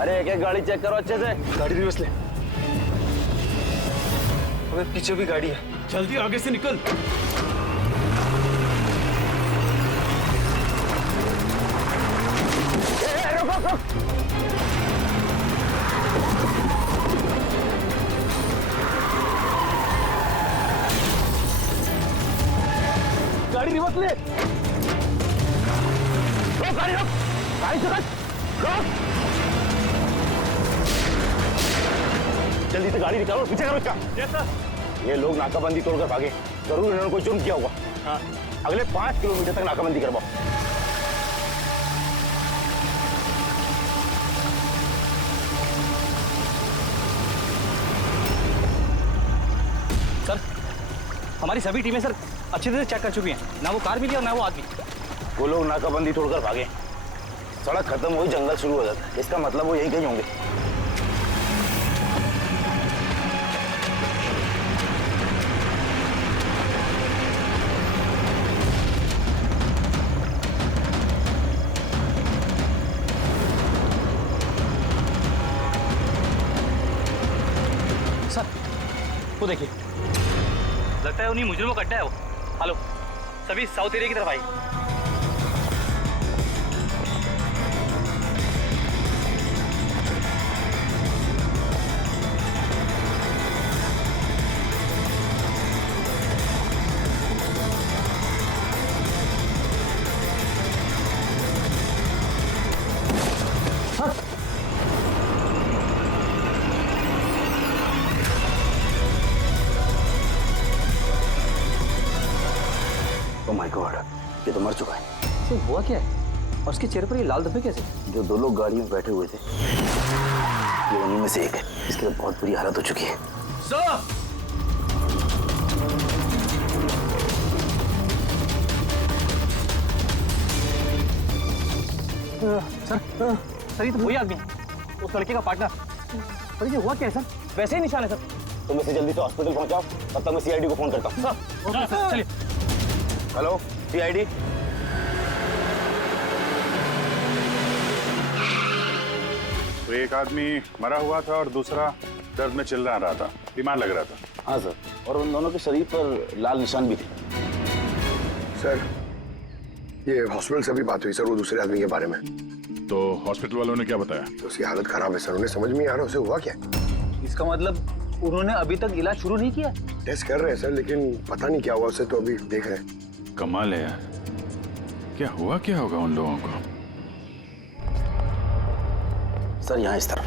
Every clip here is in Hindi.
अरे एक एक गाड़ी चेक करो अच्छे से। गाड़ी रिवर्स ले। अबे पीछे भी गाड़ी है। जल्दी आगे से निकल। गाड़ी रिवर्स ले। रोक गाड़ी, रोक गाड़ी, से रोक। जल्दी से गाड़ी निकालो, पीछे करो इसका। Yes sir. ये लोग नाकाबंदी तोड़कर भागे, जरूर इन्होंने कोई जुर्म किया होगा। हाँ। अगले 5 किलोमीटर तक नाकाबंदी करवाओ। सर हमारी सभी टीमें सर अच्छी तरह चेक कर चुकी हैं, ना वो कार मिली और ना वो आदमी। वो लोग नाकाबंदी तोड़कर भागे, सड़क खत्म हुई, जंगल शुरू हो जाता है, इसका मतलब वो यही कहीं होंगे। सर वो देखिए, लगता है उन्हीं मुजरिमों का अड्डा है वो। हेलो, सभी साउथ एरिया की तरफ आई। ओह माय गॉड, ये तो मर चुका है। तो हुआ क्या है और उसके चेहरे पर ये लाल धब्बे कैसे? जो 2 लोग गाड़ी में बैठे हुए थे, ये उन्हीं में से एक है। इसकी तो बहुत बुरी हालत हो चुकी है। सर सर ये तो वही आदमी है, उस लड़के का पार्टनर। पर ये हुआ क्या है सर? वैसे ही निशान है सर। तुम इसे जल्दी से हॉस्पिटल पहुंचाओ, तब तक मैं सीआईडी को फोन करता हूँ। सर ओके सर, चलिए। Hello CID. तो एक आदमी मरा हुआ था और दूसरा दर्द में चिल्ला रहा था, बीमार लग रहा था। हाँ सर, और उन दोनों के शरीर पर लाल निशान भी थे। सर ये हॉस्पिटल से भी बात हुई सर, वो दूसरे आदमी के बारे में। तो हॉस्पिटल वालों ने क्या बताया? तो उसकी हालत खराब है सर, उन्हें समझ में नहीं आ रहा उसे हुआ क्या। इसका मतलब उन्होंने अभी तक इलाज शुरू नहीं किया? टेस्ट कर रहे हैं सर, लेकिन पता नहीं क्या हुआ उसे, तो अभी देख रहे हैं। कमाल है यार, क्या हुआ क्या होगा उन लोगों को? सर यहाँ इस तरफ।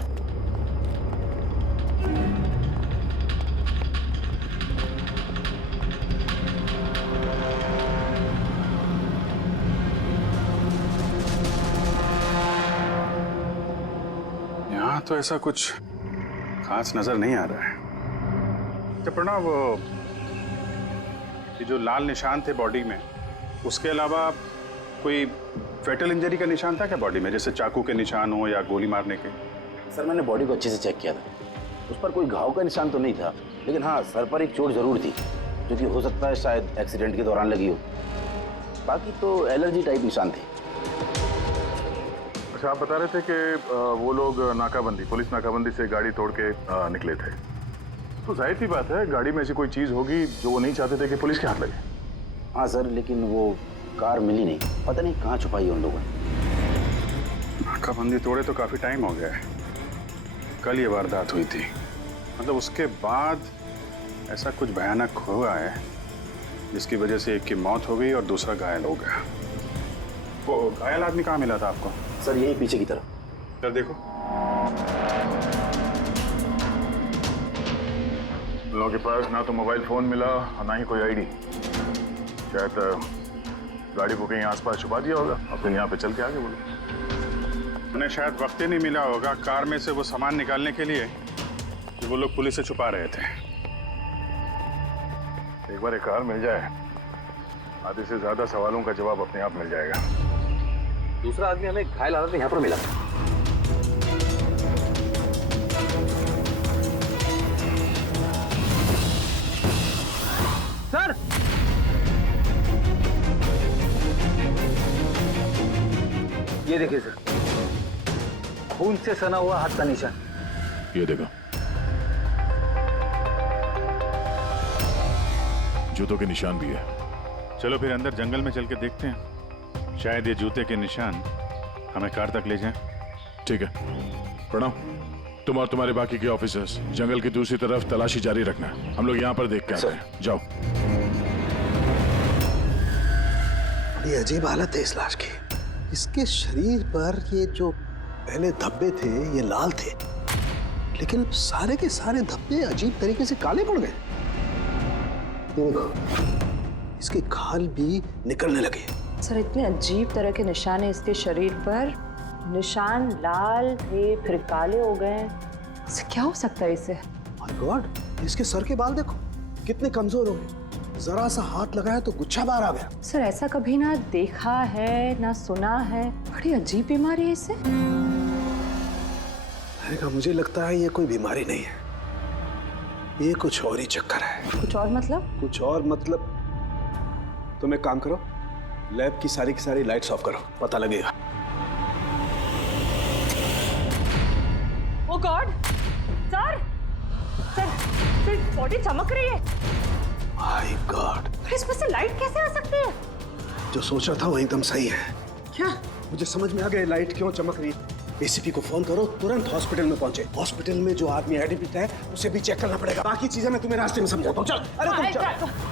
यहाँ तो ऐसा कुछ खास नजर नहीं आ रहा है। तो प्रणव, ये जो लाल निशान थे बॉडी में, उसके अलावा कोई फेटल इंजरी का निशान था क्या बॉडी में, जैसे चाकू के निशान हो या गोली मारने के? सर मैंने बॉडी को अच्छे से चेक किया था, उस पर कोई घाव का निशान तो नहीं था, लेकिन हाँ सर पर एक चोट जरूर थी, जो कि हो सकता है शायद एक्सीडेंट के दौरान लगी हो। बाकी तो एलर्जी टाइप निशान थे। अच्छा, आप बता रहे थे कि वो लोग नाकाबंदी, पुलिस नाकाबंदी से गाड़ी तोड़ के निकले थे, तो जाहिर सी बात है गाड़ी में ऐसी कोई चीज होगी जो वो नहीं चाहते थे कि पुलिस के हाथ लगे। हाँ सर, लेकिन वो कार मिली नहीं, पता नहीं कहाँ छुपाई है उन लोगों ने। नाकाबंदी तोड़े तो काफी टाइम हो गया है, कल ये वारदात हुई थी, मतलब उसके बाद ऐसा कुछ भयानक हुआ है जिसकी वजह से एक की मौत हो गई और दूसरा घायल हो गया। वो घायल आदमी कहाँ मिला था आपको? सर यही पीछे की तरफ। सर देखो, लोगों के पास ना तो मोबाइल फोन मिला और ना ही कोई आईडी। शायद गाड़ी को कहीं आसपास छुपा दिया होगा और फिर यहाँ पे चल के आगे बोलो। उन्हें शायद वक्त ही नहीं मिला होगा कार में से वो सामान निकालने के लिए जो वो लोग पुलिस से छुपा रहे थे। एक बार एक कार मिल जाए, आधे से ज्यादा सवालों का जवाब अपने आप मिल जाएगा। दूसरा आदमी हमें घायल हालत में यहाँ पर मिला। सर ये देखिए सर, खून से सना हुआ हाथ का निशान। ये देखो, जूतों के निशान भी है। चलो फिर अंदर जंगल में चल के देखते हैं, शायद ये जूते के निशान हमें कार तक ले जाएं। ठीक है प्रणव, तुम और तुम्हारे बाकी के ऑफिसर्स जंगल की दूसरी तरफ तलाशी जारी रखना, हम लोग यहाँ पर देख के आते हैं। जाओ। बड़ी अजीब हालत है इस लाश की। इसके शरीर पर ये जो पहले धब्बे थे ये लाल थे, लेकिन सारे के सारे धब्बे अजीब तरीके से काले पड़ गए। ये देखो, इसके खाल भी निकलने लगे। सर इतने अजीब तरह के निशान है इसके शरीर पर। निशान लाल थे फिर काले हो गए। इससे क्या हो सकता है इसे? माय गॉड, इसके सर के बाल देखो कितने कमजोर हो गए। जरा सा हाथ लगाया तो गुच्छा बाहर आ गया। सर ऐसा कभी ना देखा है ना सुना है। बड़ी अजीब बीमारी है इसे। मुझे लगता है ये कोई बीमारी नहीं है, ये कुछ और ही चक्कर है। कुछ और मतलब? कुछ और मतलब तुम एक काम करो, लैब की सारी लाइट्स ऑफ करो, पता लगेगा। ओ गॉड सर, सर बॉडी चमक रही है। माय गॉड, इसमें से लाइट कैसे आ सकती है? जो सोचा था वो एकदम सही है। क्या? मुझे समझ में आ गया लाइट क्यों चमक रही है। एसीपी को फोन करो, तुरंत हॉस्पिटल में पहुंचे। हॉस्पिटल में जो आदमी एडमिट है उसे भी चेक करना पड़ेगा। बाकी चीजें मैं तुम्हें रास्ते में समझाता हूँ। चल, अरे तुम चल।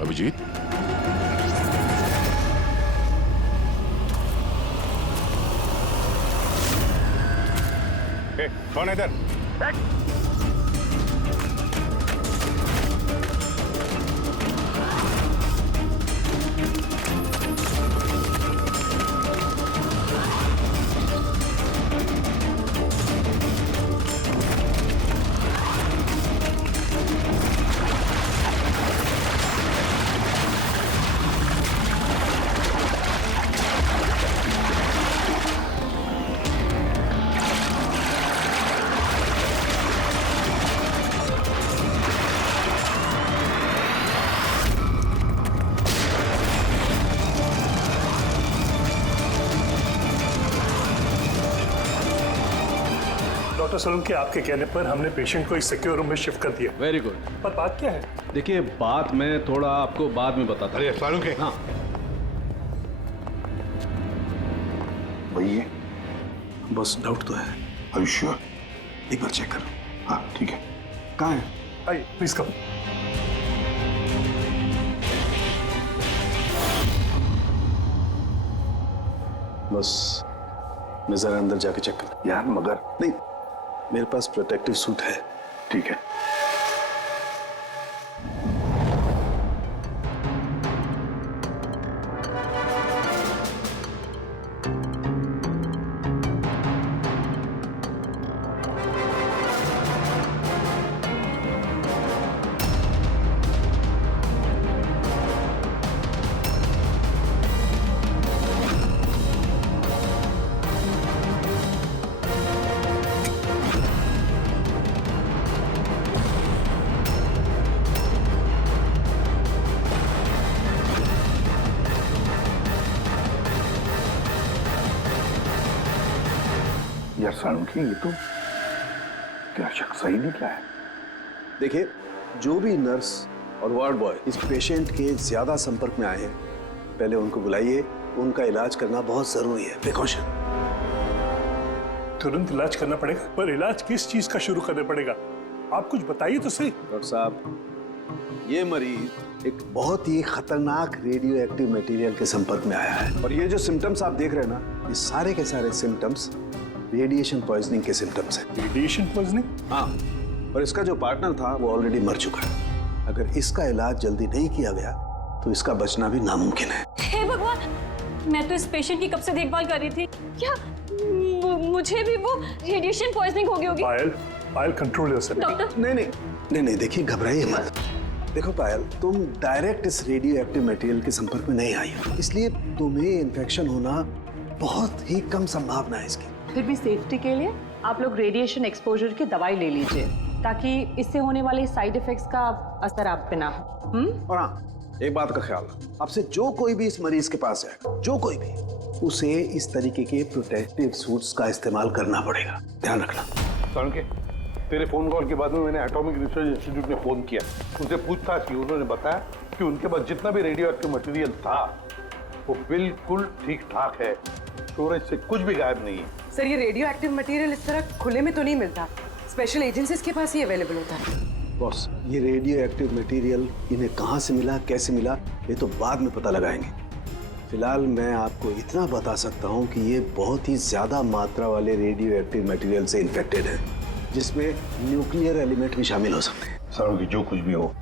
अभिजीत, कौन है इधर? डॉक्टर सोलंकी, आपके कहने पर हमने पेशेंट को एक सिक्योर रूम में शिफ्ट कर दिया। Very good. पर बात क्या है? देखिए बात मैं थोड़ा आपको बाद में बताता हूँ। अरे सोलंकी, हाँ भैया बस डाउट तो है। Are you sure? एक बार चेक करो। हाँ ठीक है। कहाँ है? आइए प्लीज कम। बस मैं जरा अंदर जाके चेक कर। यार मगर नहीं, मेरे पास प्रोटेक्टिव सूट है। ठीक है। यार सालुंकी, ये तो क्या शक सही निकला है। देखिए, जो भी नर्स और वार्ड बॉय इस पेशेंट के ज्यादा संपर्क में आए हैं, पहले उनको बुलाइए। उनका इलाज करना बहुत जरूरी है, प्रिकॉशन। तुरंत इलाज करना पड़ेगा, पर इलाज किस चीज का शुरू करना पड़ेगा? आप कुछ बताइए तो सही। डॉक्टर साहब, ये मरीज एक बहुत ही खतरनाक रेडियो एक्टिव मटेरियल के संपर्क में आया है, और ये जो सिम्टम्स आप देख रहे हैं ना, ये सारे के सारे सिम्टम्स रेडिएशन पॉइजनिंग के सिम्टम्स हैं। Radiation poisoning? हाँ, और इसका जो पार्टनर था वो ऑलरेडी मर चुका है। अगर इसका इलाज जल्दी नहीं किया गया तो इसका बचना भी नामुमकिन है। हे भगवान, मैं तो इस पेशेंट की कब से देखभाल कर रही थी। क्या मुझे भी वो रेडिएशन पॉइजनिंग हो गई होगी? पायल कंट्रोल योरसेल्फ। डॉक्टर, नहीं, देखिए घबराइए मत। देखो पायल, तुम डायरेक्ट इस रेडियो एक्टिव मटेरियल के संपर्क में नहीं आई हो, इसलिए तुम्हें इन्फेक्शन होना बहुत ही कम संभावना है इसकी। फिर भी सेफ्टी के लिए आप लोग रेडिएशन एक्सपोजर की दवाई ले लीजिए, ताकि इससे होने वाले साइड इफेक्ट्स का असर आप पे ना हो। और हाँ, एक बात का ख्याल रखो, आपसे जो कोई भी इस मरीज के पास जाएगा, जो कोई भी, उसे इस तरीके के प्रोटेक्टिव सूट्स का इस्तेमाल करना पड़ेगा, ध्यान रखना। के तेरे फोन कॉल के बाद में मैंने एटॉमिक रिसर्च इंस्टीट्यूट में फोन किया, उनसे पूछताछ की। उन्होंने बताया कि उनके पास जितना भी रेडियो एक्टिव मटेरियल था वो बिल्कुल ठीक ठाक है, स्टोरेज से कुछ भी गायब नहीं है। सर, ये रेडियो एक्टिव मटेरियल इस तरह खुले में तो नहीं मिलता, स्पेशल एजेंसीज के पास ही अवेलेबल होता है। बॉस, ये रेडियो एक्टिव मटेरियल इन्हें कहाँ से मिला, कैसे मिला, ये तो बाद में पता लगाएंगे। फिलहाल मैं आपको इतना बता सकता हूँ कि ये बहुत ही ज्यादा मात्रा वाले रेडियो एक्टिव मटेरियल से इन्फेक्टेड है, जिसमें न्यूक्लियर एलिमेंट भी शामिल हो सकते हैं। सर की जो कुछ भी हो,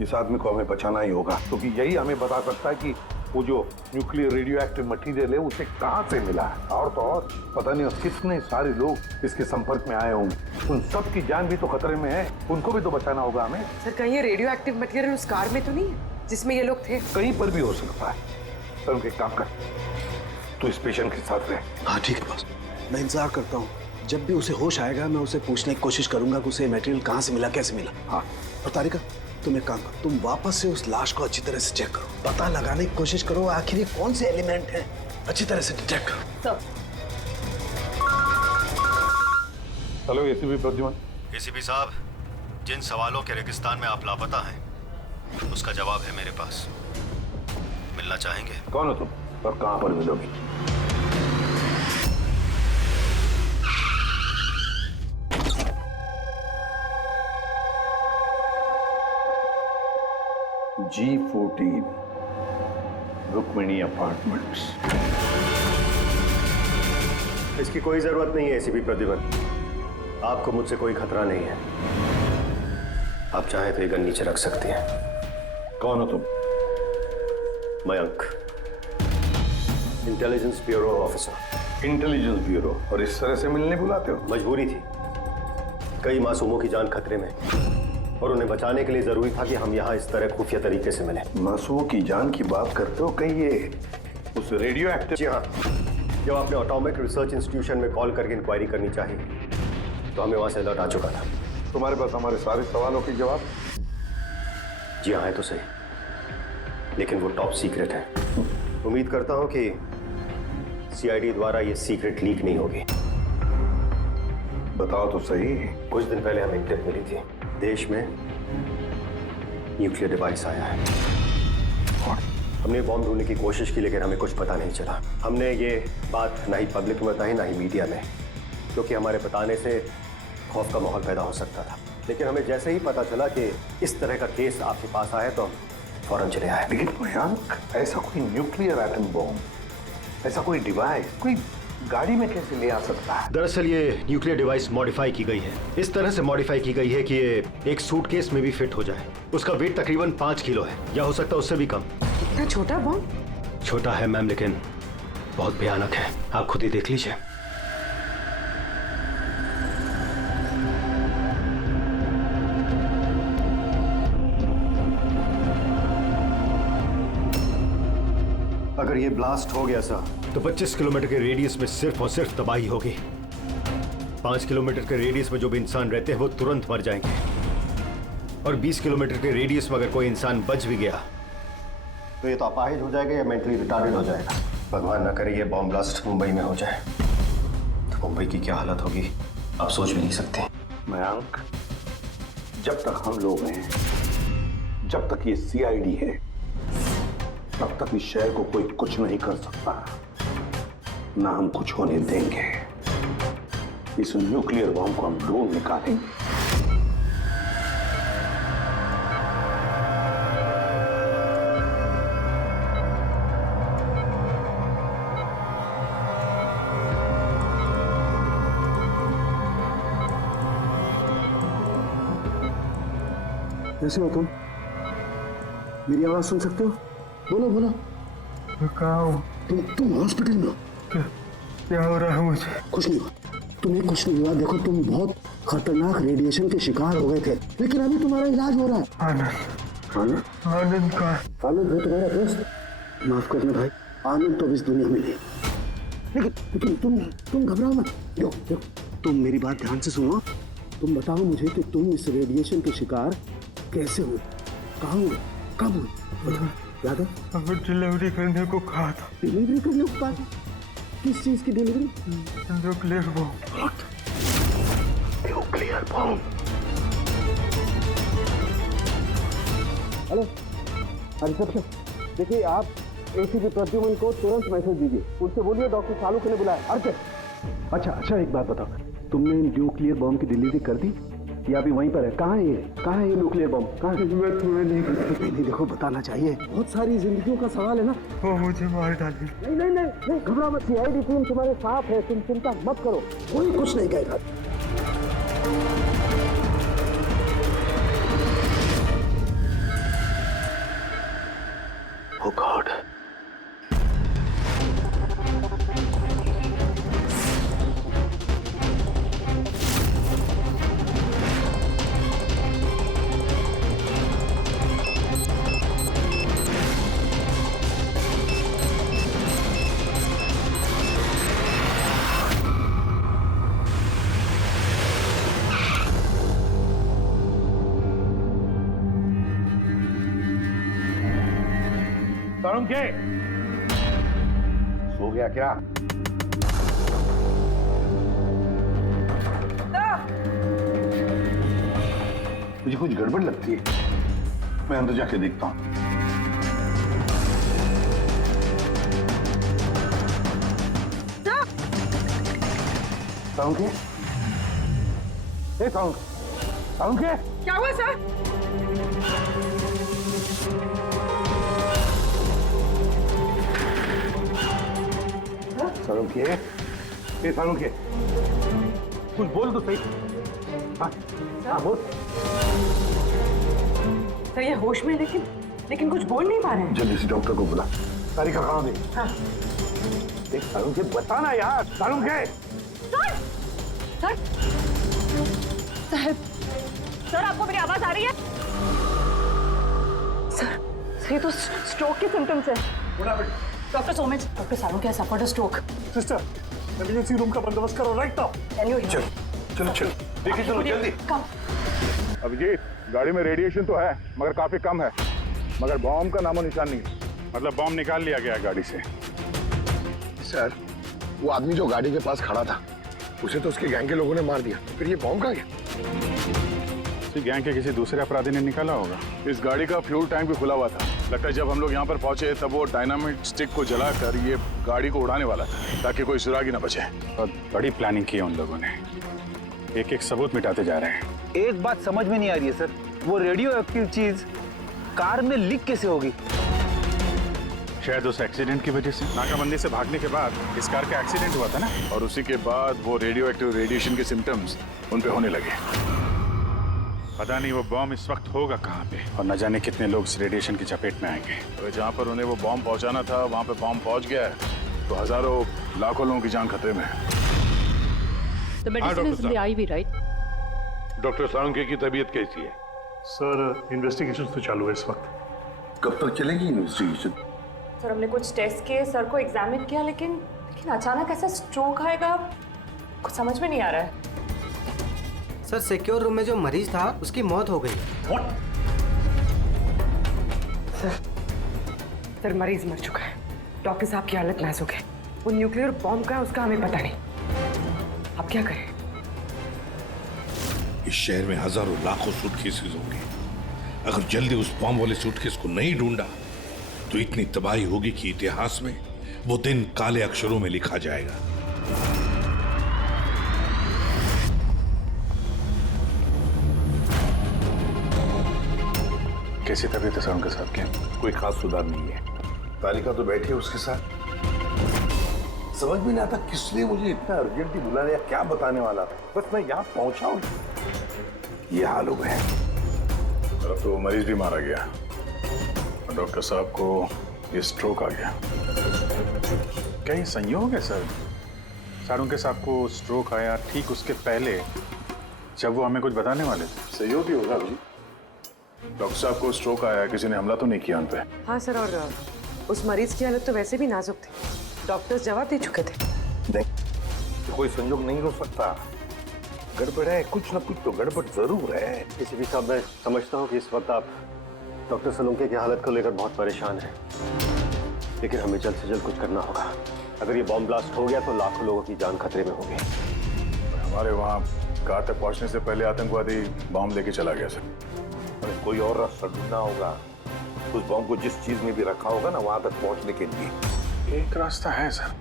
इस आदमी को हमें बचाना ही होगा, क्योंकि यही हमें बता सकता है कि वो जो न्यूक्लियर रेडियो एक्टिव मटेरियल है उसे कहाँ से मिला है। और तो और पता नहीं कितने सारे लोग इसके संपर्क में आए होंगे, उन सब की जान भी तो खतरे में है, उनको भी तो बचाना होगा हमें। सर, कहीं ये रेडियो एक्टिव मटेरियल उस कार में तो नहीं है जिसमें ये लोग थे? कहीं पर भी हो सकता है। सर, उनके काम कर, तो इस पेशेंट के साथ रहे। हाँ ठीक है बॉस, मैं इंतजार करता हूँ। जब भी उसे होश आएगा मैं उसे पूछने की कोशिश करूंगा कि उसे मटेरियल कहाँ से मिला, कैसे मिला। हाँ, और तारिका, तुम एक काम करो, तुम वापस से उस लाश को अच्छी तरह से चेक करो, पता लगाने की कोशिश करो आखिर ये कौन से एलिमेंट हैं, अच्छी तरह से डिटेक्ट करो। Hello ACP Pradyuman. एसीपी साहब, जिन सवालों के रेगिस्तान में आप लापता हैं उसका जवाब है मेरे पास। मिलना चाहेंगे? कौन हो तुम और कहां पर मिलोगी? G14 Rukmini apartments. इसकी कोई जरूरत नहीं है एसीपी प्रद्युमन, आपको मुझसे कोई खतरा नहीं है। आप चाहे तो ये गन नीचे रख सकते हैं। कौन हो तुम? Mayank, intelligence bureau officer. Intelligence bureau? और इस तरह से मिलने बुलाते हो? मजबूरी थी, कई मासूमों की जान खतरे में और उन्हें बचाने के लिए जरूरी था कि हम यहाँ इस तरह खुफिया तरीके से मिले। मासूमों की जान की बात करते हो? कहीं ये उस रेडियो एक्टिव? जी हाँ, जब आपने एटॉमिक रिसर्च इंस्टीट्यूशन में कॉल करके इंक्वायरी करनी चाहिए तो हमें वहां से अलर्ट आ चुका था। तुम्हारे पास हमारे सारे सवालों के जवाब? जी हाँ, है तो सही, लेकिन वो टॉप सीक्रेट है। उम्मीद करता हूं कि सीआईडी द्वारा ये सीक्रेट लीक नहीं होगी। बताओ तो सही। कुछ दिन पहले हमें टिप मिली थी, देश में न्यूक्लियर डिवाइस आया है। हमने बॉम्ब ढूंढने की कोशिश की, लेकिन हमें कुछ पता नहीं चला। हमने ये बात ना ही पब्लिक में बताई ना ही मीडिया में, क्योंकि हमारे बताने से खौफ का माहौल पैदा हो सकता था। लेकिन हमें जैसे ही पता चला कि इस तरह का केस आपके पास आया तो हम फौरन चले आए। लेकिन मयंक, ऐसा कोई न्यूक्लियर एटम बॉम्ब, ऐसा कोई डिवाइस कोई गाड़ी में कैसे ले आ सकता है? दरअसल ये न्यूक्लियर डिवाइस मॉडिफाई की गई है, इस तरह से मॉडिफाई की गई है कि ये एक सूटकेस में भी फिट हो जाए। उसका वेट तकरीबन 5 किलो है, या हो सकता है उससे भी कम। इतना छोटा बॉम्ब? छोटा है मैम, लेकिन बहुत भयानक है, आप खुद ही देख लीजिए। अगर ये ब्लास्ट हो गया सर, तो 25 किलोमीटर के रेडियस में सिर्फ और सिर्फ तबाही होगी। 5 किलोमीटर के रेडियस में जो भी इंसान रहते हैं वो तुरंत मर जाएंगे, और 20 किलोमीटर के रेडियस में अगर कोई इंसान बच भी गया तो ये तो अपाहिज हो जाएगा या मेंटली रिटार्डेड हो जाएगा। भगवान ना करे ये बॉम्ब ब्लास्ट मुंबई में हो जाए, तो मुंबई की क्या हालत होगी आप सोच भी नहीं सकते। मयंक, जब तक हम लोग हैं, जब तक ये सीआईडी है, तब तक इस शहर को कोई कुछ नहीं कर सकता, ना हम कुछ होने देंगे। इस न्यूक्लियर बॉम्ब को हम ढूंढ निकालेंगे। कैसे हो तुम? मेरी आवाज सुन सकते हो? बोलो बोलो। कहाँ हो? तुम हॉस्पिटल में हो। क्या हो रहा है मुझे? कुछ नहीं हुआ, तुम्हें कुछ नहीं हुआ। देखो तुम बहुत खतरनाक रेडिएशन के शिकार हो गए थे, लेकिन अभी तुम्हारा इलाज हो रहा है। आनंद, आनंद का? आनंद है तुम्हारा दोस्त। माफ करना भाई, आनंद तो इस दुनिया में नहीं। लेकिन तुम घबराओ मत। देखो तुम मेरी बात ध्यान से सुनो। तुम बताओ मुझे कि तुम इस रेडिएशन के शिकार कैसे हुए, कहाँ हुए, कब हुए? याद है? अगर डिलीवरी करने को कहा था। डिलीवरी करने को कहा था? किस चीज की delivery? Nuclear bomb. Nuclear bomb? Hello reception, देखिए आप एसीपी प्रद्युमन को तुरंत मैसेज दीजिए, उनसे बोलिए डॉक्टर चालुक्य ने बुलाया। अर्चन। अच्छा एक बात बताओ, तुमने न्यूक्लियर बॉम्ब की डिलीवरी कर दी या अभी वहीं पर है? कहाँ है ये न्यूक्लियर बॉम्ब? कहाँ है? मैं तुम्हें नहीं देखो बताना चाहिए, बहुत सारी जिंदगियों का सवाल है ना। वो मुझे मार डाली। नहीं घबरा मत, सीआईडी टीम तुम्हारे साथ है, तुम चिंता मत करो, कोई कुछ नहीं कहेगा। Oh God. तरुण के सो गया क्या? मुझे कुछ गड़बड़ लगती है, मैं अंदर जाके देखता हूं। तरुण के? तरुण के? क्या हुआ सर? सारुण के कुछ बोल तो सही। हाँ बोल। सर ये होश में, लेकिन कुछ बोल नहीं पा रहे हैं। जल्दी से डॉक्टर को बुला। तारीख कहाँ दे? हाँ। देख सारुण के, बताना यार। सारुण के? सर आपको मेरी आवाज आ रही है? सर ये तो स्ट्रोक के सिम्टम्स है। Doctor Somesh, doctor Sarun has suffered a stroke. Sister, emergency room का बंदोबस्त करो right now. Can you hear? चलो देखिए, चलो जल्दी। Come. अभिजीत, गाड़ी में रेडिएशन तो है मगर काफी कम है, मगर बॉम्ब का नामो निशान नहीं है। मतलब बॉम्ब निकाल लिया गया है गाड़ी से। सर, वो आदमी जो गाड़ी के पास खड़ा था, उसे तो उसके गैंग के लोगों ने मार दिया, फिर ये बॉम्ब कहाँ गया? गैंग के किसी दूसरे अपराधी ने निकाला होगा। इस गाड़ी का फ्यूल टैंक भी खुला हुआ था। लगता है जब हम लोग यहाँ पर पहुंचे तब वो डायनामिट स्टिक को जलाकर ये गाड़ी को उड़ाने वाला था ताकि कोई सुरागी ना बचे। और बड़ी प्लानिंग की है उन लोगों ने, एक एक सबूत मिटाते जा रहे हैं। एक बात समझ में नहीं आ रही है सर, वो रेडियो एक्टिव चीज कार में लीक कैसे होगी? शायद उस एक्सीडेंट की वजह से। नाकाबंदी से भागने के बाद इस कार का एक्सीडेंट हुआ था ना, और उसी के बाद वो रेडियो एक्टिव रेडिएशन के सिम्टम्स उन पे होने लगे। पता नहीं वो बॉम्ब इस वक्त होगा कहाँ पे, और न जाने कितने लोग इस रेडिएशन की चपेट में आएंगे। तो जहाँ पर उन्हें वो बॉम्ब पहुँचाना था वहाँ पे बॉम्ब पहुँच गया है, तो हजारों लाखों लोगों की जान खतरे में है। The medicine is in the IV, right? Doctor सारुंके की तबीयत कैसी है? सर इन्वेस्टिगेशन तो चालू है इस वक्त। कब तक चलेगी इन्वेस्टिगेशन? सर हमने कुछ टेस्ट किए, सर को एग्जामिन किया, लेकिन अचानक ऐसा स्ट्रोक आएगा कुछ समझ में नहीं आ रहा है। सर सिक्योर रूम में जो मरीज था उसकी मौत हो गई। सर मरीज मर चुका है, डॉक्टर साहब की हालत नाजुक है। वो न्यूक्लियर बॉम्ब का है उसका हमें पता नहीं, अब क्या करें? इस शहर में हजारों लाखों सूटकेसेस होंगे, अगर जल्दी उस बॉम्ब वाले सूटकेस को नहीं ढूंढा तो इतनी तबाही होगी कि इतिहास में वो दिन काले अक्षरों में लिखा जाएगा। कैसी तबीयत है सर उनके साथ? क्या कोई खास सुधार नहीं है। तालिका तो बैठी है उसके साथ। समझ में नहीं आता किसने मुझे इतना अर्जेंटली बुलाया या क्या बताने वाला था। बस मैं यहाँ पहुंचा हूँ, ये हाल हो गए। अब तो मरीज भी मारा गया और डॉक्टर साहब को ये स्ट्रोक आ गया। क्या ये संयोग है सर? सारुंके साहब को स्ट्रोक आया ठीक उसके पहले जब वो हमें कुछ बताने वाले थे। सहयोग ही होगा अभी। डॉक्टर साहब को स्ट्रोक आया, किसी ने हमला तो नहीं किया उन पे? हाँ सर, और उस मरीज की हालत तो वैसे भी नाजुक थी। डॉक्टर्स जवाब दे चुके थे। नहीं, तो कोई संयोग नहीं हो सकता। गड़बड़ है, कुछ ना कुछ तो गड़बड़ जरूर है। किसी भी साहब, मैं समझता हूँ कि इस वक्त आप डॉक्टर सलूंके की हालत को लेकर बहुत परेशान हैं, लेकिन हमें जल्द से जल्द कुछ करना होगा। अगर ये बॉम्ब ब्लास्ट हो गया तो लाखों लोगों की जान खतरे में होगी। हमारे वहाँ कार तक पहुँचने से पहले आतंकवादी बॉम्ब लेके चला गया सर। हमें कोई और रास्ता ढूंढना होगा। उस बॉम्ब को जिस चीज में भी रखा होगा ना, वहां तक पहुंचने के लिए एक रास्ता है सर।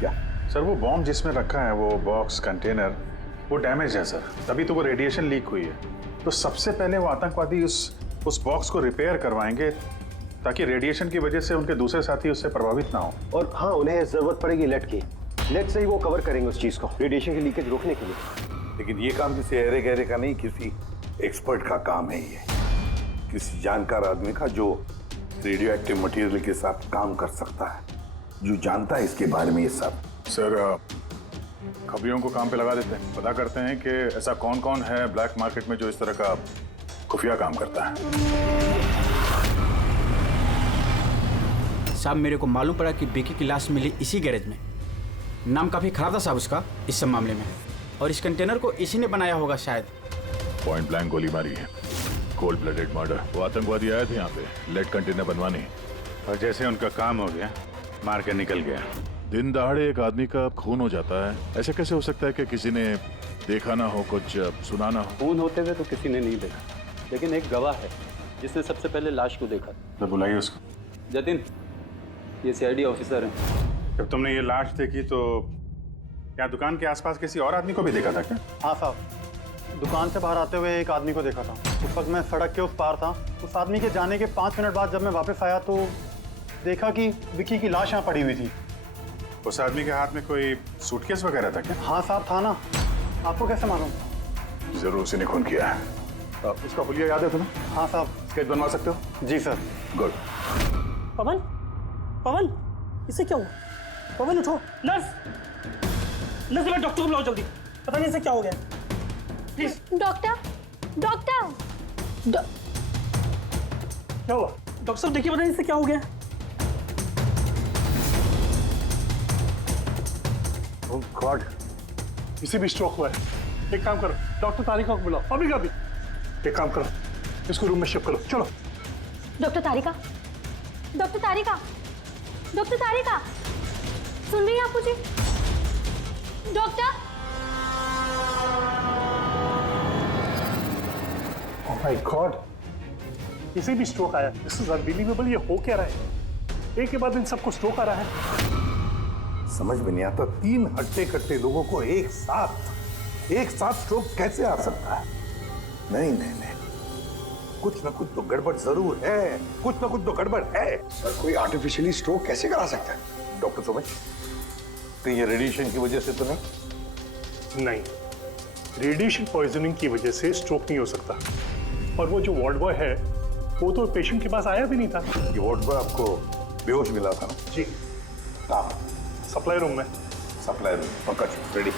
क्या सर? वो बॉम्ब जिसमें रखा है, वो बॉक्स कंटेनर, वो डैमेज है सर, तभी तो वो रेडिएशन लीक हुई है। तो सबसे पहले वो आतंकवादी उस बॉक्स को रिपेयर करवाएंगे ताकि रेडिएशन की वजह से उनके दूसरे साथी उससे प्रभावित ना हो। और हाँ, उन्हें जरूरत पड़ेगी लेड की। लेड से ही वो कवर करेंगे उस चीज को, रेडिएशन की लीकेज रोकने के लिए। लेकिन ये काम किसी अहरे गहरे का नहीं, किसी एक्सपर्ट का काम है। ये किसी जानकार आदमी का जो रेडियो एक्टिव मटेरियल के साथ काम कर सकता है, जो जानता है इसके बारे में ये सब। सर, खबरियों को काम पे लगा देते हैं, पता करते हैं कि ऐसा कौन कौन है ब्लैक मार्केट में जो इस तरह का खुफिया काम करता है। साहब, मेरे को मालूम पड़ा कि बेकी की लाश मिली इसी गैरेज में। नाम काफी खराब था साहब उसका इस सब मामले में, और इस कंटेनर को इसी ने बनाया होगा शायद। पॉइंट ब्लैंक गोली मारी है, कोल्ड ब्लडेड मर्डर। वो आतंकवादी आए थे यहाँ पे लेड कंटेनर बनवाने, और जैसे उनका काम हो गया मार के निकल गया। दिन दहाड़े एक आदमी का खून हो जाता है, ऐसे कैसे हो सकता है कि किसी ने देखा ना हो, कुछ सुना ना हो? खून होते हुए तो किसी ने नहीं देखा, लेकिन एक गवाह है जिसने सबसे पहले लाश को देखा। तो बुलाइए उसको। जतिन, ये सीआईडी ऑफिसर हैं। जब तुमने ये लाश देखी तो क्या दुकान के आसपास किसी और आदमी को भी देखा था क्या? हाँ साहब, दुकान से बाहर आते हुए एक आदमी को देखा था। उस वक्त मैं सड़क के उस पार था। उस आदमी के जाने के 5 मिनट बाद जब मैं वापस आया तो देखा कि विक्की की लाश यहाँ पड़ी हुई थी। उस आदमी के हाथ में कोई सूटकेस वगैरह था क्या? हाँ साहब, था ना। आपको कैसे मालूम? जरूर उसी ने खून किया है। उसका हुलिया याद है तुम्हें? हाँ साहब। स्केच बनवा सकते हो? जी सर। गुड। पवन, पवन, इसे क्या हुआ? पवन उठो। नर्स, नर्स, डॉक्टर को बुलाओ जल्दी। पता नहीं इसे क्या हो गया। प्लीज। डॉक्टर, डॉक्टर, क्या हुआ? डॉक्टर साहब देखिए, पता नहीं इसे क्या हो गया। ओह गॉड, इसे भी स्ट्रोक हुआ है। एक काम करो, डॉक्टर तारिका को बुलाओ अभी का भी। एक काम करो, इसको रूम में शिफ्ट करो। चलो। डॉक्टर तारिका, डॉक्टर तारिका, डॉक्टर तारिका, सुन रही हैं आप मुझे? डॉक्टर। ओह माय गॉड, इसे भी स्ट्रोक आया। This is unbelievable. ये हो क्या रहा है? एक के बाद इन सबको स्ट्रोक आ रहा है। समझ में नहीं आता, 3 हट्टे कट्टे लोगों को एक साथ स्ट्रोक कैसे आ सकता है? नहीं नहीं नहीं, कुछ ना कुछ तो गड़बड़ जरूर है। कुछ ना कुछ तो गड़बड़ है। सर, कोई आर्टिफिशियली स्ट्रोक कैसे करा सकता है? डॉक्टर समझ, तो ये रेडिएशन की वजह से तो नहीं? नहीं, रेडिएशन पॉइजनिंग की वजह से स्ट्रोक नहीं हो सकता। और वो जो वार्ड बॉय है वो तो पेशेंट के पास आया भी नहीं था। ये वार्ड बॉय आपको बेहोश मिला था ना? जी। कहाँ? सप्लाई रूम में। सप्लाई रूम, पकड़, रेडी।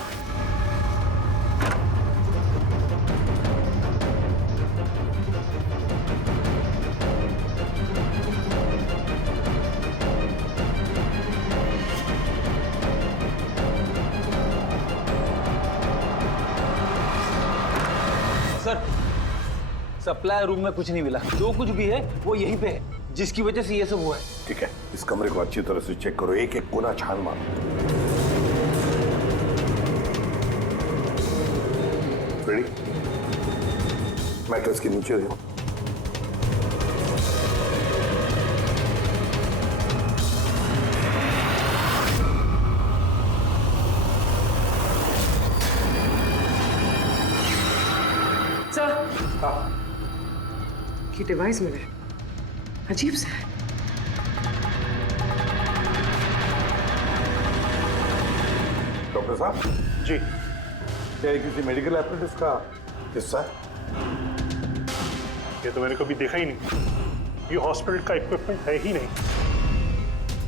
सर, सप्लाई रूम में कुछ नहीं मिला। जो कुछ भी है वो यहीं पे है, जिसकी वजह से ये सब हुआ है। ठीक है, इस कमरे को अच्छी तरह से चेक करो, एक एक कोना छान मारो। रेडी? मैट्रेस के नीचे देखो। ये डिवाइस मिले, अजीब सा है। डॉक्टर साहब जी, क्या ये किसी मेडिकल एपरेटस का हिस्सा है? ये तो मैंने कभी देखा ही नहीं। ये हॉस्पिटल का इक्विपमेंट है ही नहीं।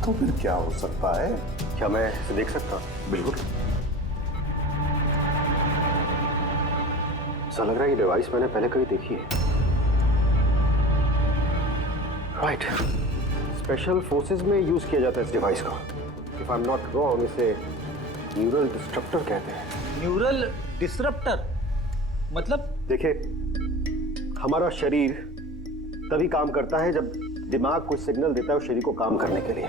तो फिर क्या हो सकता है? क्या मैं इसे देख सकता हूँ? बिल्कुल। ऐसा लग रहा है ये डिवाइस मैंने पहले कभी देखी है। राइट, स्पेशल फोर्सेस में यूज किया जाता है इस डिवाइस को। If I am not wrong, इसे न्यूरल डिस्ट्रप्टर कहते हैं। न्यूरल डिसरप्टर मतलब? देखिए, हमारा शरीर तभी काम करता है जब दिमाग कोई सिग्नल देता है उस शरीर को काम करने के लिए,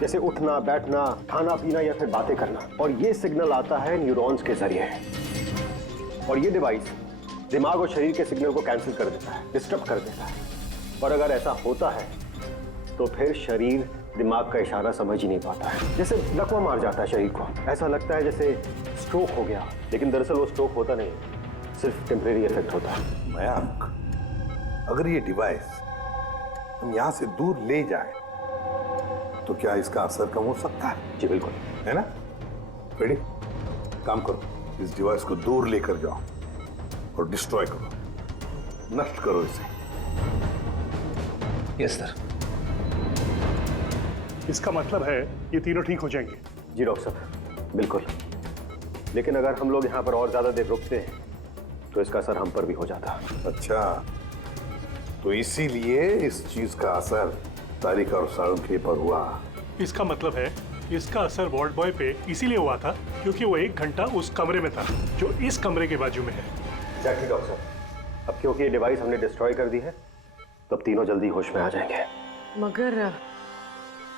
जैसे उठना, बैठना, खाना पीना या फिर बातें करना। और ये सिग्नल आता है न्यूरॉन्स के जरिए, और ये डिवाइस दिमाग और शरीर के सिग्नल को कैंसिल कर देता है, डिस्टर्ब कर देता है। और अगर ऐसा होता है तो फिर शरीर दिमाग का इशारा समझ ही नहीं पाता है, जैसे लकवा मार जाता है शरीर को। ऐसा लगता है जैसे स्ट्रोक हो गया, लेकिन दरअसल वो स्ट्रोक होता नहीं, सिर्फ टेम्परेरी इफेक्ट होता है। मयंक, अगर ये डिवाइस हम यहाँ से दूर ले जाए तो क्या इसका असर कम हो सकता है? जी बिल्कुल, है ना? रेडी? काम करो, इस डिवाइस को दूर लेकर जाओ और डिस्ट्रॉय करो, नष्ट करो इसे। Yes sir. इसका मतलब है ये तीनों ठीक हो जाएंगे? जी डॉक्टर साहब, बिल्कुल। लेकिन अगर हम लोग यहाँ पर और ज्यादा देर रुकते हैं तो इसका असर हम पर भी हो जाता। अच्छा, तो इसीलिए इस चीज का असर तारिका और साळुंखे पर हुआ। इसका मतलब है इसका असर वार्ड बॉय पे इसीलिए हुआ था क्योंकि वो 1 घंटा उस कमरे में था जो इस कमरे के बाजू में है। एग्जैक्टली डॉक्टर साहब। अब क्योंकि ये डिवाइस हमने डिस्ट्रॉय कर दी है तो अब तीनों जल्दी होश में आ जाएंगे।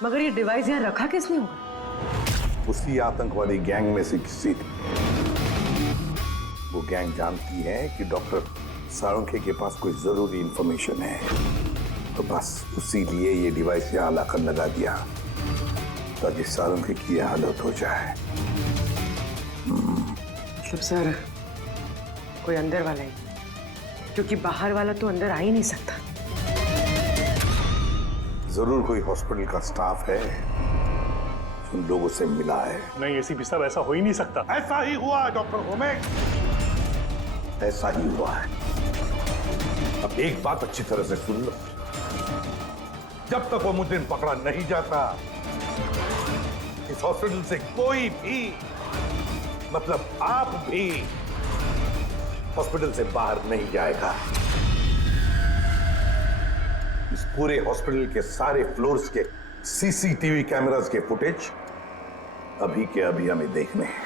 मगर ये डिवाइस यहाँ रखा किसने होगा? उसी आतंकवादी गैंग में से किसी ने। वो गैंग जानती है कि डॉक्टर साळुंखे के पास कोई जरूरी इंफॉर्मेशन है, तो बस उसी लिए ये डिवाइस यहाँ लाकर लगा दिया ताकि साळुंखे की हालत हो जाए। मतलब सर, कोई अंदर वाला ही, क्योंकि बाहर वाला तो अंदर आ ही नहीं सकता। जरूर कोई हॉस्पिटल का स्टाफ है जो उन लोगों से मिला है। नहीं, एसीपी साहब, ऐसा हो ही नहीं सकता। ऐसा ही हुआ है डॉक्टर होमेक, ऐसा ही हुआ है। अब एक बात अच्छी तरह से सुन लो, जब तक वो मुजरिम पकड़ा नहीं जाता इस हॉस्पिटल से कोई भी, मतलब आप भी, हॉस्पिटल से बाहर नहीं जाएगा। इस पूरे हॉस्पिटल के सारे फ्लोर्स के सीसीटीवी कैमरास के फुटेज अभी के अभी हमें देखने हैं।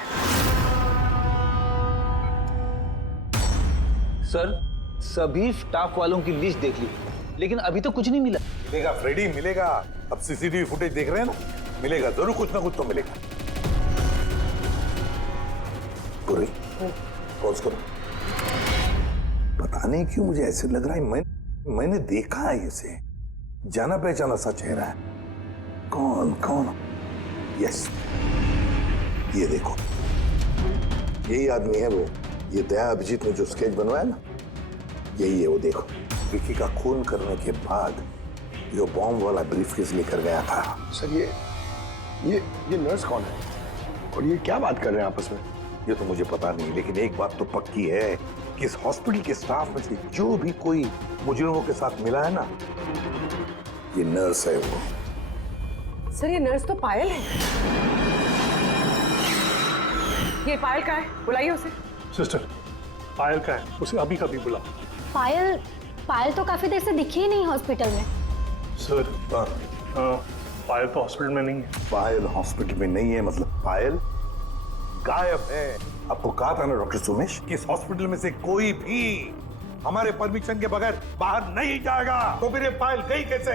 सर, सभी स्टाफ वालों की लिस्ट देख ली, लेकिन अभी तो कुछ नहीं मिला। मिलेगा फ्रेडी, मिलेगा। अब सीसीटीवी फुटेज देख रहे हैं ना, मिलेगा जरूर, कुछ ना कुछ तो मिलेगा। पूरी पॉज करो। पता नहीं क्यों मुझे ऐसे लग रहा है मैंने देखा है इसे, जाना पहचाना सा चेहरा है। कौन कौन? यस, ये देखो, यही आदमी है वो। ये दया अभिजीत ने जो स्केच बनवाया ना, यही है वो। देखो, विकी का खून करने के बाद जो बॉम्ब वाला ब्रीफकेस लेकर गया था। सर, ये नर्स कौन है और ये क्या बात कर रहे हैं आपस में? ये तो मुझे पता नहीं, लेकिन एक बात तो पक्की है कि इस हॉस्पिटल के स्टाफ में से जो भी कोई मुजरिमों के साथ मिला है ना, ये नर्स है वो। सर, ये नर्स तो पायल है। ये पायल का है, बुलाइए उसे। सिस्टर, पायल का है, उसे अभी कभी बुलाओ। पायल तो काफी देर से दिखी ही नहीं हॉस्पिटल में। सर, पायल तो हॉस्पिटल में नहीं है। पायल हॉस्पिटल में नहीं है मतलब पायल गायब है। आपको कहा था ना डॉक्टर सुमेश कि इस हॉस्पिटल में से कोई भी हमारे परमिशन के बगैर बाहर नहीं जाएगा। तो फिर ये पायल गई कैसे?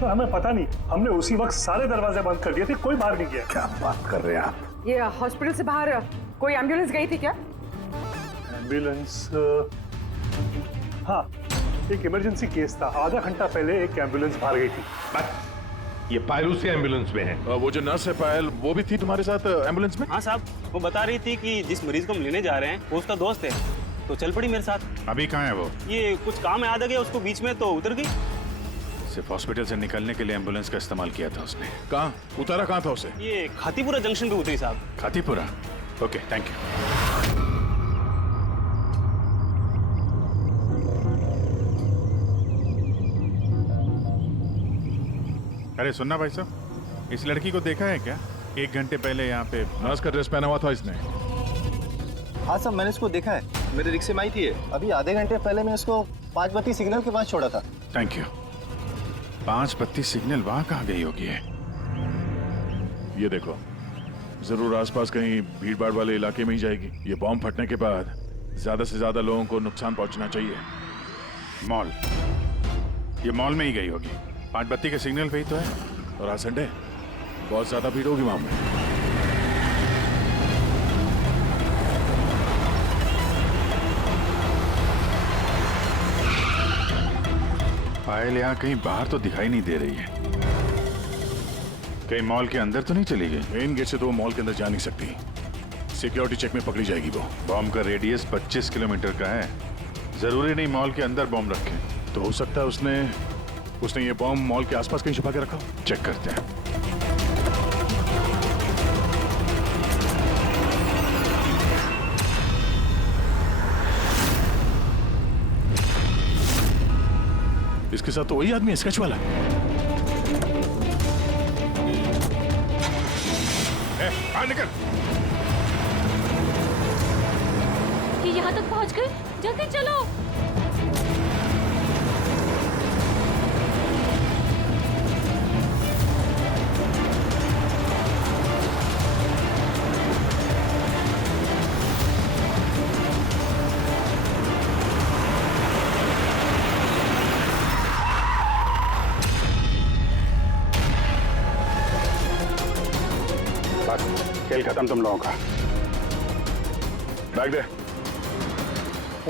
तो हमें पता नहीं, हमने उसी वक्त सारे दरवाजे बंद कर दिए थे, कोई बाहर नहीं गया। क्या बात कर रहे हैं आप? ये हॉस्पिटल से बाहर कोई एम्बुलेंस गई थी क्या? एम्बुलेंस? हाँ, एक इमरजेंसी केस था, आधा घंटा पहले एक एम्बुलेंस बाहर गई थी। ये पायल उसी एम्बुलेंस में है। वो जो नर्स है पायल, वो भी थी तुम्हारे साथ एम्बुलेंस में? हाँ साहब, वो बता रही थी कि जिस मरीज को हम लेने जा रहे हैं वो उसका दोस्त है, तो चल पड़ी मेरे साथ। अभी कहाँ है वो? ये कुछ काम याद आ गया उसको बीच में, तो उतर गई। सिर्फ हॉस्पिटल से निकलने के लिए एम्बुलेंस का इस्तेमाल किया था उसने। कहाँ उतारा, कहाँ था उसे? ये खातीपुरा जंक्शन पे उतरी साहब। खातीपुरा? Okay, thank you. अरे सुनना भाई साहब, इस लड़की को देखा है क्या? 1 घंटे पहले यहाँ पे नर्स का ड्रेस पहना हुआ था इसने। हाँ साहब, मैंने इसको देखा है, मेरे रिक्शे में आई थी। अभी आधे घंटे पहले मैं इसको 5 बत्ती सिग्नल के पास छोड़ा था। Thank you. 5 बत्ती सिग्नल वहां कहाँ गई होगी है? ये देखो, जरूर आसपास कहीं भीड़ भाड़ वाले इलाके में ही जाएगी। ये बॉम्ब फटने के बाद ज्यादा से ज्यादा लोगों को नुकसान पहुंचना चाहिए। मॉल, ये मॉल में ही गई होगी। 5 बत्ती के सिग्नल पे ही तो है, और आज संडे, बहुत ज्यादा भीड़ होगी वहां में। पायल यहाँ कहीं बाहर तो दिखाई नहीं दे रही है। कहीं मॉल के अंदर तो नहीं चली गई? मेन गेट से तो वो मॉल के अंदर जा नहीं सकती, सिक्योरिटी चेक में पकड़ी जाएगी वो। बॉम्ब का रेडियस 25 किलोमीटर का है। जरूरी नहीं मॉल के अंदर बॉम्ब रखे, तो हो सकता है उसने ये बॉम्ब मॉल के आसपास कहीं छुपा के रखा। चेक करते हैं। इसके साथ तो वही आदमी है, स्केच वाला। बाहर निकल। ये यहाँ तक पहुँच गए, जल्दी चलो। खेल खत्म तुम लोगों का। बैग दे।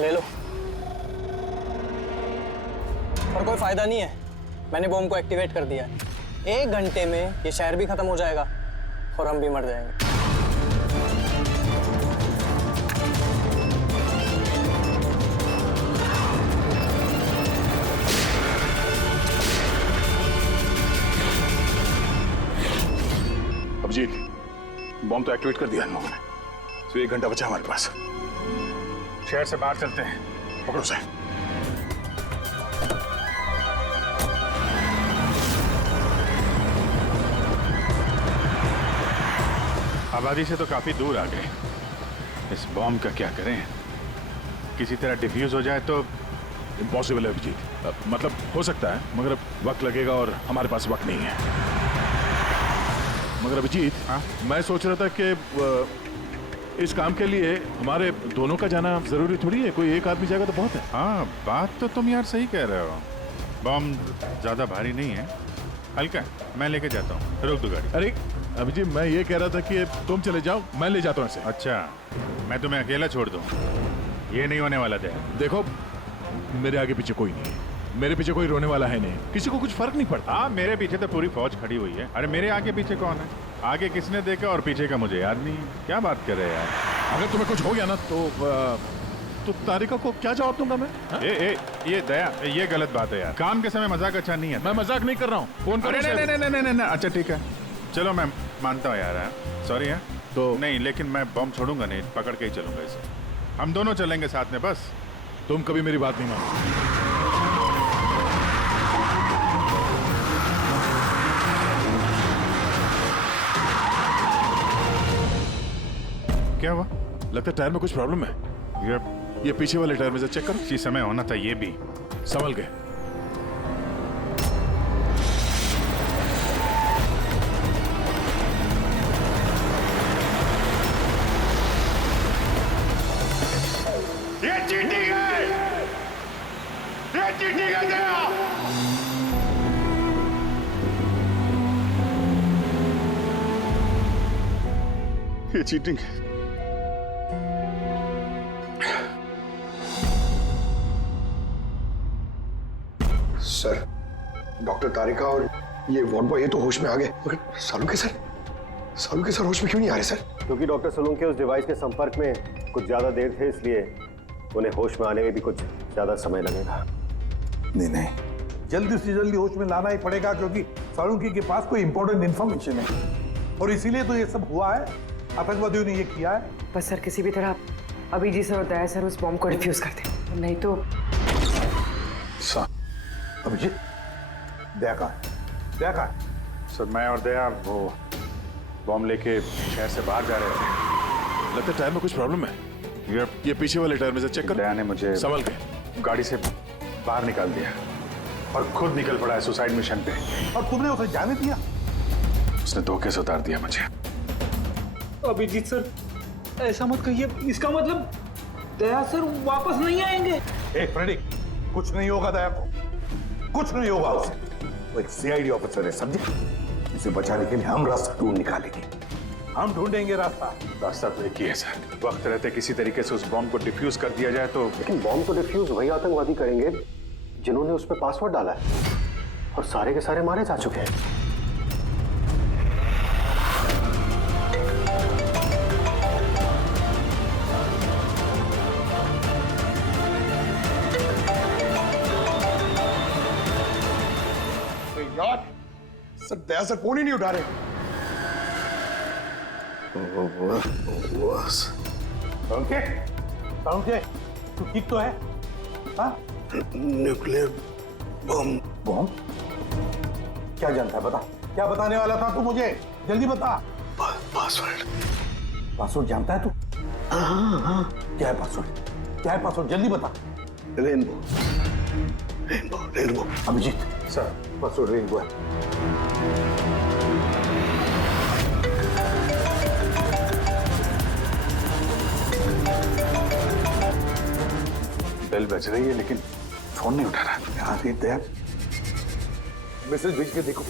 ले लो। पर कोई फायदा नहीं है, मैंने बॉम्ब को एक्टिवेट कर दिया है। 1 घंटे में ये शहर भी खत्म हो जाएगा और हम भी मर जाएंगे। अभिजीत, बॉम्ब तो एक्टिवेट कर दिया हम लोगों ने, तो 1 घंटा बचा हमारे पास। शहर से बाहर चलते हैं, पकड़ो से। आबादी से तो काफी दूर आ गए। इस बॉम्ब का क्या करें? किसी तरह डिफ्यूज हो जाए तो इम्पॉसिबल है अभिजीत। मतलब हो सकता है, मगर वक्त लगेगा और हमारे पास वक्त नहीं है। मगर अभिजीत, मैं सोच रहा था कि इस काम के लिए हमारे दोनों का जाना जरूरी थोड़ी है। कोई एक आदमी जाएगा तो बहुत है। हाँ, बात तो तुम यार सही कह रहे हो। बॉम्ब ज्यादा भारी नहीं है, हल्का है। मैं लेके जाता हूँ, रोक दो गाड़ी। अरे अभिजीत, मैं ये कह रहा था कि तुम चले जाओ, मैं ले जाता हूँ ऐसे। अच्छा, मैं तुम्हें अकेला छोड़ दूँ? ये नहीं होने वाला था। देखो, मेरे आगे पीछे कोई नहीं है, मेरे पीछे कोई रोने वाला है नहीं, किसी को कुछ फर्क नहीं पड़ता। हाँ, मेरे पीछे तो पूरी फौज खड़ी हुई है। अरे मेरे आगे पीछे कौन है? आगे किसने देखा और पीछे का मुझे याद नहीं। क्या बात कर रहे हैं यार? अगर तुम्हें कुछ हो गया ना तो तारिका को क्या जवाब दूंगा मैं? ये दया, ये गलत बात है यार। काम के समय मजाक अच्छा नहीं है। मैं मजाक नहीं कर रहा हूँ। फोन करो। नहीं, अच्छा ठीक है, चलो मैं मानता हूँ यार। सॉरी है तो नहीं, लेकिन मैं बॉम्ब छोड़ूंगा नहीं, पकड़ के ही चलूंगा इसे। हम दोनों चलेंगे साथ में। बस तुम कभी मेरी बात नहीं मानो। क्या हुआ? लगता है टायर में कुछ प्रॉब्लम है। ये पीछे वाले टायर में से चेक करो। इसी समय होना था ये भी। संभल गए। ये चीटिंग है, ये चीटिंग है दया। ये चीटिंग है। सर, डॉक्टर तारिका और ये वार्ड बॉय ये तो होश में आ गए, मगर सालुके सर होश में क्यों नहीं आ रहे सर? क्योंकि डॉक्टर सोलंकी उस डिवाइस के संपर्क में कुछ ज्यादा देर थे, इसलिए उन्हें होश में आने में भी कुछ ज्यादा समय लगेगा। नहीं, जल्दी से जल्दी होश में लाना ही पड़ेगा, क्योंकि सालुंकी के पास कोई इंपॉर्टेंट इंफॉर्मेशन है और इसीलिए तो ये सब हुआ है। आतंकवादियों ने ये किया है। बस सर, किसी भी तरह अभिजीत सर और दया सर उस बॉम्ब को डिफ्यूज कर दे, नहीं तो। अभिजीत, दया कहाँ है? सर मैं और दया वो बॉम्ब लेके शहर से बाहर जा रहे थे। लगता है टायर में कुछ प्रॉब्लम है। ये पीछे वाले टायर में से चेक कर। दया ने मुझे संभल के गाड़ी से बाहर निकाल दिया और खुद निकल पड़ा है सुसाइड मिशन पे। और तुमने उसे जाने दिया? उसने धोखे से उतार दिया मुझे। अभिजीत सर, ऐसा मत कहिए। इसका मतलब दया सर वापस नहीं आएंगे। फ्रेडी, कुछ नहीं होगा दया को, कुछ नहीं होगा उसे। वो एक सीआईडी ऑफिसर है, समझे? उसे बचाने के लिए हम रास्ता ढूंढ निकालेंगे। हम ढूंढेंगे रास्ता। रास्ता तो एक ही है सर। वक्त रहते किसी तरीके से उस बॉम्ब को डिफ्यूज कर दिया जाए तो। लेकिन बॉम्ब को डिफ्यूज वही आतंकवादी करेंगे जिन्होंने उस पर पासवर्ड डाला है, और सारे के सारे मारे जा चुके हैं। यार सर, दया सर फोन ही नहीं उठा रहे। तू ठीक तो है? हाँ? Nuclear bomb. बॉम्ब? क्या जानता है, बता। क्या बताने वाला था तू मुझे? जल्दी बता। पासवर्ड। पासवर्ड जानता है तू? हाँ। क्या है पासवर्ड? क्या है पासवर्ड? जल्दी बता। Rainbow. Rainbow rainbow. Abhijit sir, password rainbow है। बेल बज रही है लेकिन फोन नहीं उठा रहा। यार ये दया, मैसेज भेज के देखो।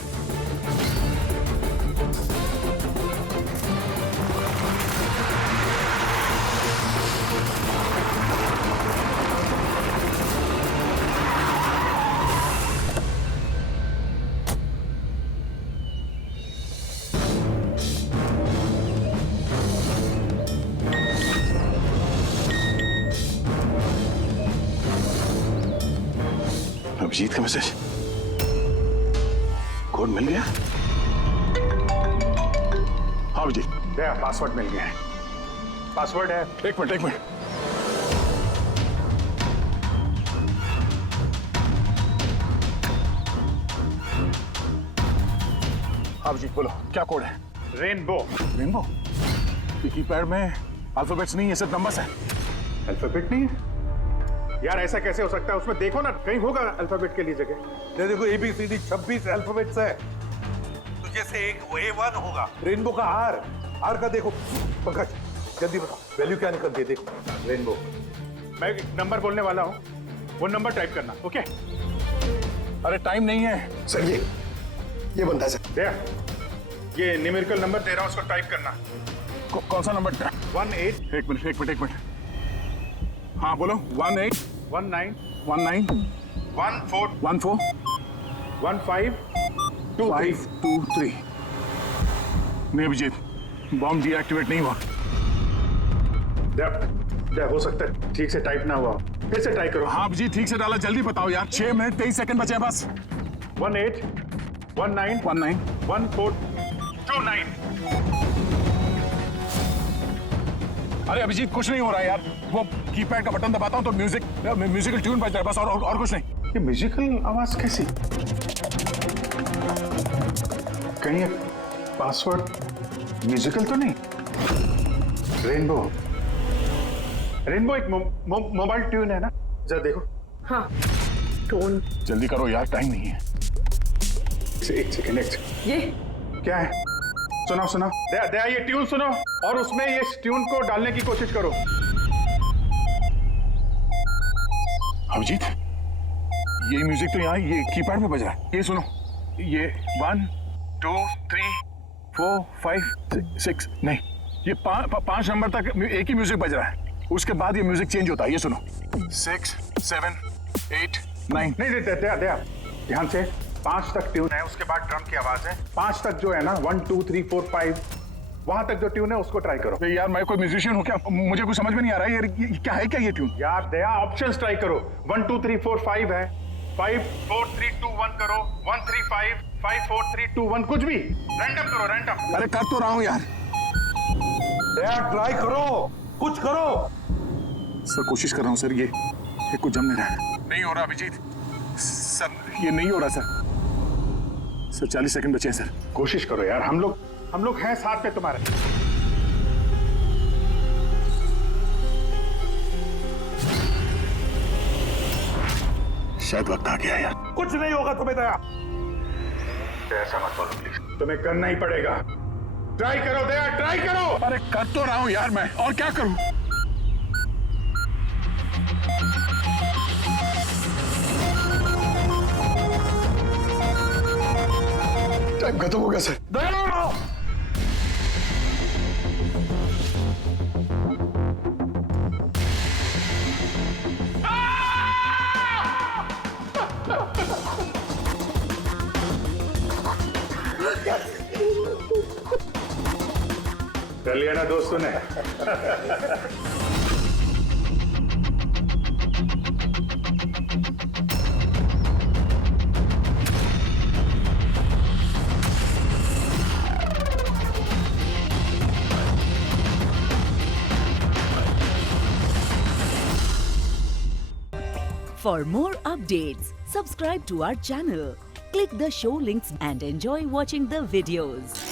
अभिजीत का मैसेज। कोड मिल गया? हाँ अभिजीत। दया, पासवर्ड मिल गया है। पासवर्ड है। एक मिनट। अभिजीत बोलो, क्या कोड है? रेनबो। रेनबो? कीपैड में अल्फाबेट्स नहीं है, सिर्फ नंबर्स है। अल्फाबेट नहीं है? यार ऐसा कैसे हो सकता है? उसमें देखो ना, कहीं होगा अल्फाबेट के लिए जगह। देखो ABCD 26 अल्फाबेट्स है। तो जैसे एक A1 होगा। रेनबो का आर का देखो। पंकज जल्दी बताओ, वैल्यू क्या निकलती है? देखो रेनबो। मैं एक नंबर बोलने वाला हूँ, वो नंबर टाइप करना। ओके? अरे टाइम नहीं है सर। ये बनता है सर। दया, ये न्यूमेरिकल नंबर दे रहा हूँ, उसको टाइप करना। कौन सा नंबर? 18। एक मिनट। हाँ बोलो। 18 19 19 14 14 15 523। नहीं अभिजीत, बॉम्ब डीएक्टिवेट नहीं हुआ। दया, हो सकता है ठीक से टाइप ना हुआ। फिर से टाइप करो। हाँ अभिजीत, ठीक से डाला। जल्दी बताओ यार, 6 मिनट 23 सेकंड बचे हैं बस। 18 19 19 14 29। अरे अभिजीत कुछ नहीं हो रहा है यार। वो कीपैड का बटन दबाता हूँ तो म्यूजिकल ट्यून बज रहा है बस, और कुछ नहीं। ये म्यूजिकल आवाज कैसी? कहीं पासवर्ड म्यूजिकल तो नहीं? रेनबो एक मोबाइल ट्यून है ना? जरा देखो। हाँ, टोन। जल्दी करो यार, टाइम नहीं है। एक सेकेंड। ये क्या है? सुनाओ। दया, ये ट्यून सुनो और उसमें ये ट्यून को डालने की कोशिश करो। अभिजीत, ये म्यूजिक तो यहाँ ये कीपैड में बज रहा है। ये सुनो, ये 1 2 3 4 5 6 नहीं, ये 5 नंबर तक एक ही म्यूजिक बज रहा है। उसके बाद ये म्यूजिक चेंज होता है। ये सुनो, 6 7 8 9। नहीं दया, ध्यान से। 5 तक ट्यून है, उसके बाद ड्रम की आवाज है। 5 तक जो है ना, 1 2 3 4 5, वहां तक जो ट्यून है उसको ट्राई करो। यार मैं कोई म्यूजिशियन हूँ क्या? मुझे कुछ समझ में नहीं आ रहा है। ये क्या है? क्या ये ट्यून? यार दया, ऑप्शंस ट्राई करो। 1 2 3 4 5 है। 5 4 3 2 1 करो। 1 3 5 5 4 3 2 1, कुछ भी रैंडम करो। रैंडम। अरे कर तो रहा हूँ यार। दया ट्राई करो, कुछ करो। सर कोशिश कर रहा हूँ सर। ये कुछ जम नहीं रहा है। नहीं हो रहा अभिजीत सर, ये नहीं हो रहा सर। सर 40 सेकंड बचे हैं सर। कोशिश करो यार, हम लोग हैं साथ में तुम्हारे। शायद वक्त आ गया यार। कुछ नहीं होगा तुम्हें दया। ऐसा मत बोलो प्लीज, तुम्हें करना ही पड़ेगा। ट्राई करो दया, ट्राई करो। अरे कर तो रहा हूं यार मैं, और क्या करूं। टाइम खत्म हो गया सर। दया! कर लिया ना दोस्तों ने। For more updates, subscribe to our channel, click the show links and enjoy watching the videos.